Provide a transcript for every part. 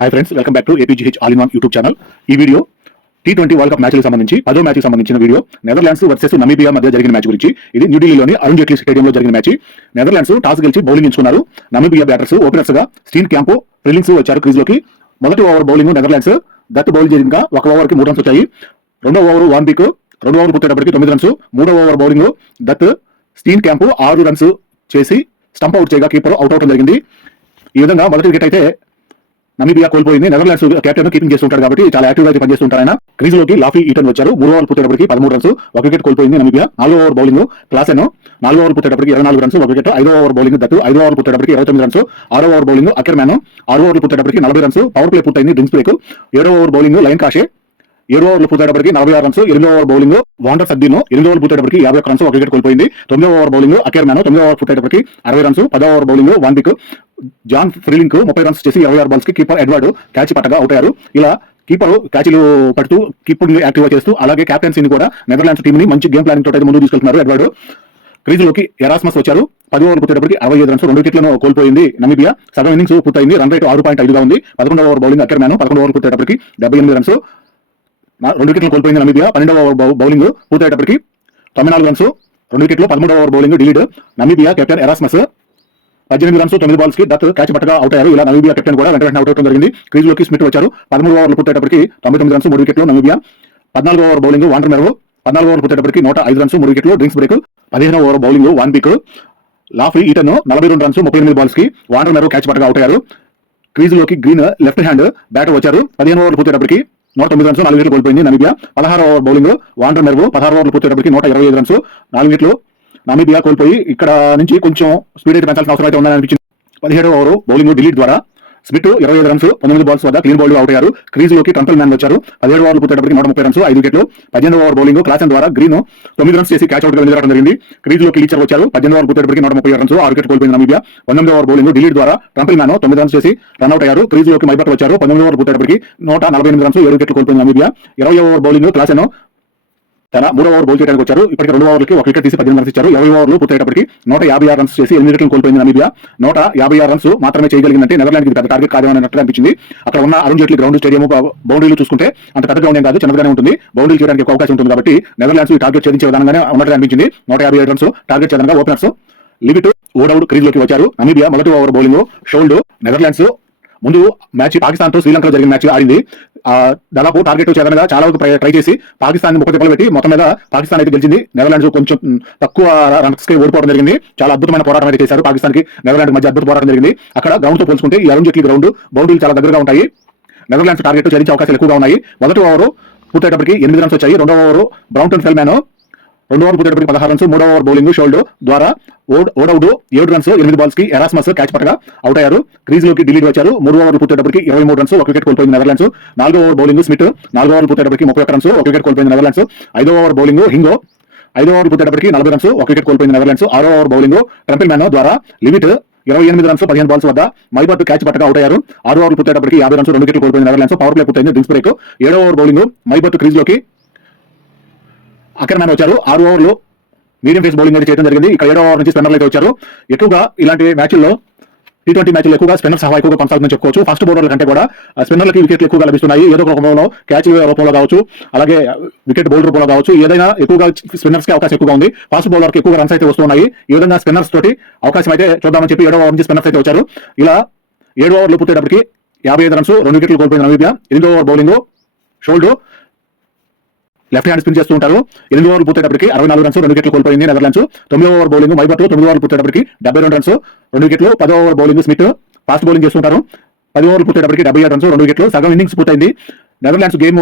Hi friends, welcome back to APGH all in one YouTube channel. ఈ video T20 world cup మ్యాచ్లకు సంబంధించి 10వ మ్యాచ్కి సంబంధించిన వీడియో. నెదర్లాండ్స్ వర్సెస్ నమీబియా మధ్య జరిగిన మ్యాచ్ గురించి. ఇది న్యూఢిల్లీలోని అరుణ్ జైట్లీ స్టేడియంలో జరిగిన మ్యాచ్. నెదర్లాండ్స్ టాస్ గెలిచి బౌలింగ్ ఎంచుకున్నారు. నమీబియా బ్యాటర్స్ ఓపెనర్స్ గా స్టీన్ క్యాంపు, ఫ్రిల్లింగ్స్ వచ్చారు క్రీజ్ లోకి. మొదటి over bowling Netherlands Dutt bowl చేయగా ఒక ఓవర్ కి 3 రన్స్ వచ్చాయి. రెండో ఓవర్ వాన్ బిక్, రెండో ఓవర్ పూర్తయ్యేటప్పటికి 9 రన్స్. మూడో over bowling Dutt Stein camp 6 runs చేసి స్టంప్ అవుట్ చేయగా కీపర్ అవుట్ అవడం జరిగింది. ఈ విధంగా మొదటి వికెట్ అయితే నమీబియా కోల్పోయింది. నెదర్లాండ్స్ కెప్టెన్ కీపింగ్ చేస్తుంటారు కాబట్టి చాలా యాక్టివ్ గా పనిచేస్తుంటారు ఆయన. క్రీజ్ లోకి లాఫీ ఈటన్ వచ్చారు. 3 ఓవర్ పూర్తయ్యేటప్పటికి 13 రన్స్, ఒక వికెట్ కోల్పోయింది నమీబియా. 4వ ఓవర్ బౌలింగ్ క్లాసెన్, 4 ఓవర్ పూర్తయ్యేటప్పటికి 24 రన్స్, ఒక వికెట్. 5వ ఓవర్ బౌలింగ్ దత్తు, 5వ ఓవర్ పూర్తయ్యేటప్పటికి 29 రన్స్. 6వ ఓవర్ బౌలింగ్ అకెర్మ్యాన్, 6 ఓవర్లు పూర్తయ్యేటప్పటికి 40 రన్స్. పవర్ ప్లే పూర్తయింది, డ్రింక్స్ బ్రేక్. 7వ ఓవర్ బౌలింగ్ లయన్ కాషే, 7 ఓవర్లు పూర్తయ్యేటప్పటికి 46 రన్స్. 8వ ఓవర్ బౌలింగ్ వాండర్ సద్దీను, 8 ఓవర్లు పూర్తయ్యేటప్పటికి 51 రన్స్, ఒక వికెట్ కోల్పోయింది. 9వ ఓవర్ బౌలింగ్ అకెర్మ్యాన్, 9వ ఓవర్ పూర్తయ్యేటప్పటికి 60 రన్స్. 10వ over bowling van Beek, Jan Frylinck 30 runs చేసి 26 బాల్స్ కి కీపర్ ఎడ్వర్డ్ క్యాచ్ పట్టగా అవుట్ అయ్యారు. ఇలా కీపర్ క్యాచ్లు పడుతూ కీపర్ యాక్టివ్ గా చేస్తూ అలాగే కెప్టెన్సీని కూడా నెదర్లాండ్స్ టీమ్ ని మంచి గేమ్ ప్లానింగ్ తోటి ముందుకు తీసుకెళ్తున్నారు ఎడ్వర్డ్. క్రీజ్ లోకి ఎరాస్మస్ వచ్చారు. 10 ఓవర్ పూర్తయ్యేటప్పటికి 65 రన్స్, 2 వికెట్లను కోల్పోయింది నమీబియా. సగం ఇన్నింగ్స్ పూర్తయింది. రన్ రేట్ 6.5గా ఉంది. 11వ ఓవర్ బౌలింగ్ అకెర్మ్యాన్, 11 ఓవర్ పూర్తయ్యేటప్పటికి 78 రన్స్, 2 వికెట్లు కోల్పోయింది నమీబియా. 12వ ఓవర్ బౌలింగ్ పూర్తయ్యేటప్పటికి 94 రన్స్, 2 వికెట్లు. 13వ over bowling de Leede. Namibia captain Erasmus 18 runs, 9 balls కి దత్ క్యాచ్ పట్టగా అవుట్ అయ్యారు. ఇలా నమీబియా కెప్టెన్ కూడా వెంటనే అవుట్ అవడం జరిగింది. క్రీజ్ లోకి స్మిత్ వచ్చారు. 13 ఓవర్లు పూర్తయ్యేటప్పటికి 99 రన్స్, 3 వికెట్లు నమీబియా. 14వ over bowling van der Merwe, 14 over పూర్తయ్యేటప్పటికి 105 రన్స్, 3 వికెట్లు, డ్రింక్స్ బ్రేక్. 15వ over bowling van Beek, Loftie Eaton 42 runs, 38 balls కి వాండర్ మెరవ్ క్యాచ్ పట్టగా అవుట్ అయ్యారు. క్రీజ్ లోకి గ్రీన్ లెఫ్ట్ హ్యాండ్ బ్యాటర్ వచ్చారు. 15 ఓవర్లు పూర్తయ్యేటప్పటికి 109 రన్స్, 4 వికెట్లు కోల్పోయింది నమీబియా. 16వ ఓవర్ బౌలింగ్ వాండర్ మెరవ్, 16 ఓవర్లు పూర్తయ్యేటప్పటికి 125 రన్స్, 4 వికెట్లు. నమీబియా కోల్పోయి ఇక్కడ నుంచి కొంచెం స్పీడ్ అయితే పెంచాల్సిన అవసరం అయితే ఉందని అనిపించింది. 17వ ఓవర్ బౌలింగ్ డిలీట్ ద్వారా స్మిత్ 25 రన్స్, 19 బాల్స్ వద్ద క్లీన్ బౌల్డ్ అవుట్ అయ్యారు. క్రీజ్ లోకి ట్రంపెల్ మ్యాన్ వచ్చారు. 17 ఓవర్లు పూర్తయ్యేటప్పటికి 130 రన్స్, 5 వికెట్లు. 18వ ఓవర్ బౌలింగ్ క్లాసెన్ ద్వారా గ్రీన్ 9 రన్స్ చేసి క్యాచ్ అవుట్ గా వెళ్ళడం జరిగింది. క్రీజ్ లోకి లీచర్ వచ్చారు. 18 ఓవర్ పూర్తయ్యేటప్పటికి 130 రన్స్, 6 వికెట్ కోల్పోయింది నమీబియా. 19వ ఓవర్ బౌలింగ్ డిలీట్ ద్వారా ట్రంపెల్ మ్యాన్ 9 రన్స్ చేసి రన్ అవుట్ అయ్యారు. క్రీజ్ లోకి మైబట్ వచ్చారు. 19 ఓవర్ పూర్తయ్యేటప్పటికి 148 రన్స్, 7 వికెట్లు కోల్పోయింది నమీబియా. 20వ ఓవర్ బౌలింగ్ క్లాసెన్ తన 3వ ఓవర్ బౌల్ చేయడానికి వచ్చారు. ఇప్పటికి 2 ఓవర్లకి 1 వికెట్ తీసి 18 రన్స్ ఇచ్చారు. 20 ఓవర్లు పూర్తయ్యేటప్పటికి 156 రన్స్ చేసి 8 వికెట్లు కోల్పోయింది నమీబియా. 156 రన్స్ మాత్రమే చేయగలిగిందంటే నెదర్లాండ్కి పెద్ద టార్గెట్ కాదేమన్నట్లు అనిపించింది. అక్కడ ఉన్న అరుణ్ జైట్లీ గ్రౌండ్ స్టేడియం బౌండరీలు చూసుకుంటే అంత పెద్ద గ్రౌండ్ ఏం కాదు, చిన్నగానే ఉంటుంది. బౌండరీ చేయడానికి ఎక్కువ అవకాశం ఉంటుంది కాబట్టి నెదర్లాండ్స్ ఈ టార్గెట్ ఛేదించే విధానంగానే ఉన్నట్లు అనిపించింది. 157 రన్స్ టార్గెట్ చేదనగా ఓపెనర్స్ లివిట్, ఓడౌడ్ క్రీజ్ లోకి వచ్చారు. నమీబియా మొదటి ఓవర్ బౌలింగ్ షోల్డ్. నెదర్లాండ్స్ ముందు మ్యాచ్ పాకిస్తాన్ తో శ్రీలంకలో జరిగిన మ్యాచ్ ఆడింది. దాదాపు టార్గెట్ చేదనగా చాలా వరకు ట్రై చేసి పాకిస్తాన్ 30 దెబ్బలు పెట్టి మొత్తం మీద పాకిస్తాన్ అయితే గెలిచింది. నెదర్లాండ్స్ కొంచెం తక్కువ రన్స్ కి ఓడిపోవడం జరిగింది. చాలా అద్భుతమైన పోరాటం అయితే చేశారు. పాకిస్తాన్ కి నెదర్లాండ్ మధ్య అద్భుత పోరాటం జరిగింది. అక్కడ గ్రౌండ్ తో పోల్చుకుంటే ఈ అరుణ్ జైట్లీ గ్రౌండ్ బౌండరీలు చాలా దగ్గరగా ఉంటాయి. నెదర్లాండ్స్ టార్గెట్ చేయించే అవకాశాలు ఎక్కువగా ఉన్నాయి. మొదటి ఓవర్ పూర్తయ్యేటప్పటికి 8 రన్స్ వచ్చాయి. రెండో ఓవర్ బ్రౌంటన్ ఫెల్మ్యాన్ 2 ఓవర్ పూర్తయ్యేటప్పటికి 16 రన్స్, 3వ ఓవర్ బౌలింగ్ షోల్డ్ ద్వారా ఓడౌడ్ 7 రన్స్, 8 బాల్స్ కి ఎరాస్మస్ క్యాచ్ పట్టగా అవుట్ అయ్యారు. క్రీజ్ లోకి డిలీట్ వచ్చారు. 3 ఓవర్లు పూర్తయ్యేటప్పటికి 23 రన్స్, 1 వికెట్ కోల్పోయింది నెదర్లాండ్స్. 4వ ఓవర్ బౌలింగ్ స్మిత్ 4 ఓవర్లు పూర్తయ్యేటప్పటికి 31 రన్స్, 1 వికెట్ కోల్పోయింది నెదర్లాండ్స్. 5వ ఓవర్ బౌలింగ్ హింగో 5 ఓవర్లు పూర్తయ్యేటప్పటికి 40 రన్స్, 1 వికెట్ కోల్పోయింది నెదర్లాండ్స్. 6వ ఓవర్ బౌలింగ్ ట్రంపెల్ మ్యాన్ ద్వారా లివిట్ 28 రన్స్, 15 బాల్స్ వద్ద మైబర్ట్ క్యాచ్ పట్టగా అవుట్ అయ్యారు. 6 ఓవర్లు పూర్తయ్యేటప్పటికి 50 రన్స్, 2 వికెట్లు కోల్పోయింది నెదర్లాండ్స్. పవర్ ప్లే పూర్తయింది, డ్రింక్స్ బ్రేక్. 7వ ఓవర్ బౌలింగ్ మైబర్ట్ క్రీజ్ లోకి అకెర్మ్యాన్ వచ్చారు. 6 ఓవర్లు మీడియం పేస్ బౌలింగ్ అయితే చేయడం జరిగింది. ఇక్కడ 7వ ఓవర్ నుంచి స్పిన్నర్లు అయితే వచ్చారు. ఎక్కువగా ఇలాంటి మ్యాచ్ల్లో T20 మ్యాచ్లు ఎక్కువగా స్పిన్నర్స్ హవా ఎక్కువగా కొనసాగుతుందని చెప్పుకోవచ్చు. ఫస్ట్ బౌలర్ల కంటే కూడా స్పిన్నర్లకి వికెట్లు ఎక్కువగా లభిస్తున్నాయి. ఏదో ఒక రూపంలో క్యాచ్ రూపంలో కావచ్చు, అలాగే వికెట్ బౌల్ రూపంలో కావచ్చు, ఏదైనా ఎక్కువగా స్పిన్నర్స్ కి అవకాశం ఎక్కువగా ఉంది. ఫాస్ట్ బౌలర్ కి ఎక్కువగా రన్స్ అయితే వస్తున్నాయి. ఈ విధంగా స్పిన్నర్స్ తోటి అవకాశం అయితే చూద్దామని చెప్పి 7వ ఓవర్ నుంచి స్పిన్నర్స్ అయితే వచ్చారు. ఇలా 7 ఓవర్లు పూర్తయ్యేటప్పటికి 55 రన్స్, 2 వికెట్లు కోల్పోయింది నమీబియా. 8వ over bowling should left hand spin చేస్తూ ఉంటారు. 8 ఓవర్లు పూర్తయ్యేటప్పటికి 64 రన్స్, 2 వికెట్లు కోల్పోయింది నెదర్లాండ్స్. 9వ ఓవర్ బౌలింగ్ మైబర్ట్ 9 ఓవర్లు పూర్తయ్యేటప్పటికి 72 రన్స్, 2 వికెట్లు. 10వ over bowling Smith fast bowling చేస్తుంటారు. 10 ఓవర్లు పూర్తయ్యేటప్పటికి 77 రన్స్, 2 వికెట్లు. సగం ఇన్నింగ్స్ పూర్తయింది. నెదర్లాండ్స్ గేమ్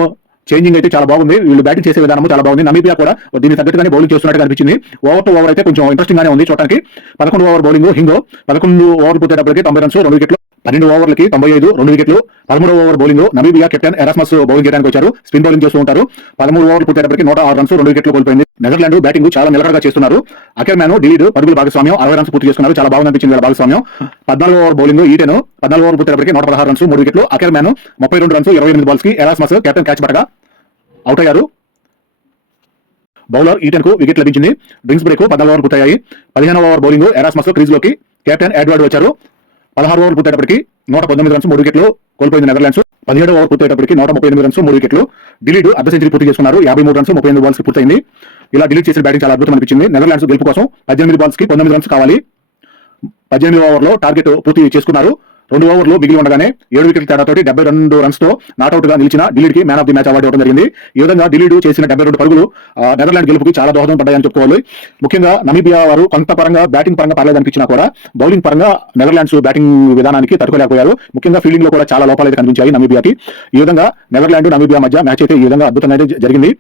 చేంజింగ్ అయితే చాలా బాగుంది. వీళ్ళు బ్యాటింగ్ చేసే విధానం చాలా బాగుంది. నమీబియా కూడా దీనికి తగ్గట్టుగానే బౌలింగ్ చేస్తున్నట్టు అనిపించింది. ఓవర్ టు ఓవర్ అయితే కొంచెం ఇంట్రెస్టింగ్ గానే ఉంది చూడడానికి. 11వ ఓవర్ బౌలింగ్ హింగో 11 ఓవర్లు పూర్తయ్యేటప్పటికి 90 రన్స్, 2 వికెట్లు. 12 ఓవర్లకి 95, 2 వికెట్లు. 13వ over bowling Namibia captain Erasmus bowling చేయడానికి వచ్చారు. స్పిన్ బౌలింగ్ చేస్తూ ఉంటారు. 13 ఓవర్లు పూర్తయ్యేటప్పటికి 106 రన్స్, 2 వికెట్లు కోల్పోయింది. నెదర్లాండ్ బ్యాటింగ్ చాలా నిలకడగా చేస్తున్నారు. అకెర్మ్యాన్ డిలీడ్ పరుగుల భాగస్వామ్యం 60 రన్స్ పూర్తి చేసుకున్నారు. చాలా బాగుంది అనిపించింది వాళ్ళ భాగస్వామ్యం. 14వ ఓవర్ బౌలింగ్ ఈటెన్ 14 ఓవర్ పూర్తయ్యేటప్పటికి 116 రన్స్, 3 వికెట్లు. అకెర్మ్యాన్ 32 రన్స్, 28 బాల్స్ కి ఎరాస్మస్ కెప్టెన్ క్యాచ్ పట్టగా అవుట్ అయ్యారు. బౌలర్ ఈటెన్ కు వికెట్ లభించింది. డ్రింక్స్ బ్రేక్ 14 ఓవర్ పూర్తయ్యాయి. 15వ ఓవర్ బౌలింగ్ ఎరాస్మస్ క్రీజ్ లోకి కెప్టెన్ ఎడ్వర్డ్ వచ్చారు. 16 ఓవర్లు పూర్తయ్యేటప్పటికి 119 రన్స్ 3 వికెట్లు కోల్పోయింది నెదర్లాండ్స్. 17 ఓవర్ పూర్తయ్యేటప్పటికి 138 రన్స్ 3 వికెట్లు. డిలీట్ అర్ధ సెంచరీ పూర్తి చేసుకున్నారు. 53 రన్స్ 38 బాల్స్ పూర్తయింది. ఇలా డిలీట్ చేసిన బ్యాటింగ్ చాలా అద్భుతం అనిపించింది. నెదర్లాండ్స్ గెలుపు కోసం 18 బాల్స్ కి 19 రన్స్ కావాలి. 18 ఓవర్లో టార్గెట్ పూర్తి చేసుకున్నారు. 2 ఓవర్లు మిగిలి ఉండగానే 7 వికెట్ల తేడాతోటి 72 రన్స్ తో నాట్అవుట్ గా నిలిచిన డిలీట్ కి man of the match award ఇవ్వడం జరిగింది. ఈ విధంగా డిలీట్ చేసిన 72 పరుగులు నెదర్లాండ్ గెలుపుకి చాలా దోహదం పడ్డాయని చెప్పుకోవాలి. ముఖ్యంగా నమీబియా వారు కొంత పరంగా బ్యాటింగ్ పరంగా పర్లేదు అనిపించినా కూడా బౌలింగ్ పరంగా నెదర్లాండ్స్ బ్యాటింగ్ విధానానికి తట్టుకోలేకపోయారు. ముఖ్యంగా ఫీల్డింగ్ లో కూడా చాలా లోపాలు అయితే కనిపించాయి నమీబియాకి. ఈ విధంగా నెదర్లాండ్ నమీబియా మధ్య మ్యాచ్ అయితే ఈ విధంగా అద్భుతంగా అయితే జరిగింది.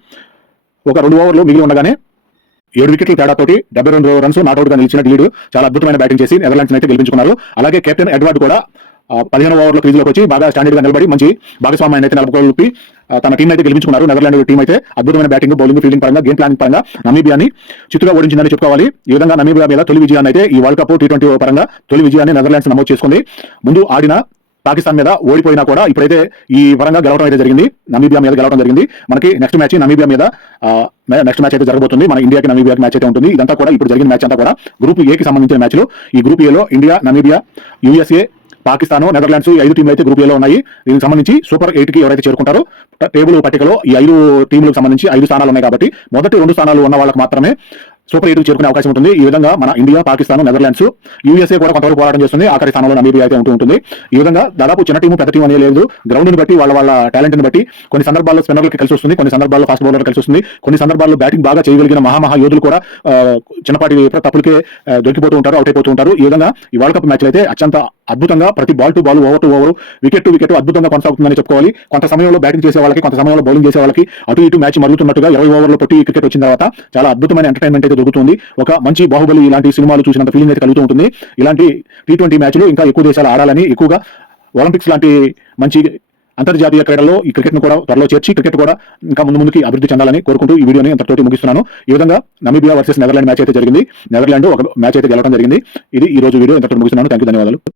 ఒక 2 ఓవర్లు మిగిలి ఉండగానే 7 వికెట్ల తేడాతోటి 72 రన్స్ నాట్అవుట్ గా నిలిచిన డిలీట్ చాలా అద్భుతమైన బ్యాటింగ్ చేసి నెదర్లాండ్స్ అయితే గెలిపించుకున్నారు. అలాగే కెప్టెన్ ఎడ్వర్డ్ కూడా 15 ఓవర్ల క్రీజ్లోకి వచ్చి బాగా స్టాండర్డ్ గా నిలబడి మంచి భాగస్వామ్యాన్ని అయితే నెలకొల్పి తన టీం అయితే గెలిపించుకున్నారు. నెదర్లాండ్ టీం అయితే అద్భుతమైన బ్యాటింగ్, బౌలింగ్, ఫీల్డింగ్ పరంగా, గేమ్ ప్లానింగ్ పరంగా నమీబియాని చిత్తుగా ఓడించిందని చెప్పుకోవాలి. ఈ విధంగా నమీబియా మీద తొలి విజయాన్ని అయితే ఈ వరల్డ్ కప్ T20 పరంగా తొలి విజయాన్ని నెదర్లాండ్స్ నమోదు చేసుకుంది. ముందు ఆడిన పాకిస్తాన్ మీద ఓడిపోయినా కూడా ఇప్పుడైతే ఈ పరంగా గెలవడం అయితే జరిగింది. నమీబియా మీద గెలవడం జరిగింది. మనకి నెక్స్ట్ మ్యాచ్ నమీబియా మీద నెక్స్ట్ మ్యాచ్ అయితే జరగబోతుంది. మన ఇండియాకి నమీబియాకి మ్యాచ్ అయితే ఉంటుంది. ఇదంతా కూడా ఇప్పుడు జరిగిన మ్యాచ్ అంతా కూడా గ్రూప్ ఏ కి సంబంధించిన మ్యాచ్లు. ఈ గ్రూప్ ఏలో India, Namibia, USA, Pakistan, Netherlands ఈ 5 టీంలు అయితే గ్రూప్ ఏలో ఉన్నాయి. దీనికి సంబంధించి సూపర్ 8 కి ఎవరైతే చేరుకుంటారో టేబుల్ పట్టికలో ఈ 5 టీంలకు సంబంధించి 5 స్థానాలు ఉన్నాయి కాబట్టి మొదటి 2 స్థానాలు ఉన్న వాళ్ళకి మాత్రమే సూపర్ 8 చేరుకునే అవకాశం ఉంటుంది. ఈ విధంగా మన ఇండియా, పాకిస్తాన్, నెదర్లాండ్స్, USA కూడా కొంతవరకు పోరాటం చేస్తుంది. ఆఖరి స్థానంలో నమీబియా అయితే ఉంటుంది. ఈ విధంగా దాదాపు చిన్న టీము పెద్ద టీం అనే లేదు. గ్రౌండ్ ని బట్టి వాళ్ళ టాలెంట్ ని బట్టి కొన్ని సందర్భాల్లో స్పిన్నర్లకు కలిసి వస్తుంది, కొన్ని సందర్భాల్లో ఫాస్ట్ బౌలర్ కలిసి వస్తుంది, కొన్ని సందర్భాల్లో బ్యాటింగ్ బాగా చేయగలిగిన మహా యోధులు కూడా చిన్నపాటి తప్పులకే దొరికిపోతూ ఉంటారు, అవుట్ అయిపోతూ ఉంటారు. ఈ విధంగా ఈ వరల్డ్ కప్ మ్యాచ్ అయితే అత్యంత అద్భుతంగా ప్రతి ball to ball, over to over, wicket to wicket అద్భుతంగా కొనసాగుతుందని చెప్పుకోవాలి. కొంత సమయంలో బ్యాటింగ్ చేసే వాళ్ళకి, కొంత సమయంలో బౌలింగ్ చేసే వాళ్ళకి అటు ఇటు మ్యాచ్ మరుగుతున్నట్టుగా 20 ఓవర్లో పొట్టి క్రికెట్ వచ్చిన తర్వాత చాలా అద్భుతమైన ఎంటర్టైన్మెంట్ అయితే దొరుకుతుంది. ఒక మంచి బాహుబలి ఇలాంటి సినిమాలు చూసినంత ఫీలింగ్ అయితే కలుగుతూ ఉంటుంది. ఇలాంటి T20 మ్యాచ్లు ఇంకా ఎక్కువ దేశాలు ఆడాలని, ఎక్కువగా ఒలింపిక్స్ లాంటి మంచి అంతర్జాతీయ క్రీడల్లో ఈ క్రికెట్ ను కూడా త్వరలో చేర్చి క్రికెట్ కూడా ఇంకా ముందుకి అభివృద్ధి చెందాలని కోరుకుంటూ ఈ వీడియోని అంతటితోటి ముగిస్తున్నాను. ఈ విధంగా నమీబియా వర్సెస్ నెదర్లాండ్ మ్యాచ్ అయితే జరిగింది. నెదర్లాండ్ ఒక మ్యాచ్ అయితే గెలవడం జరిగింది. ఇది ఈ రోజు వీడియో ఇంతటితో ముగిస్తున్నాను. థాంక్యూ, ధన్యవాదాలు.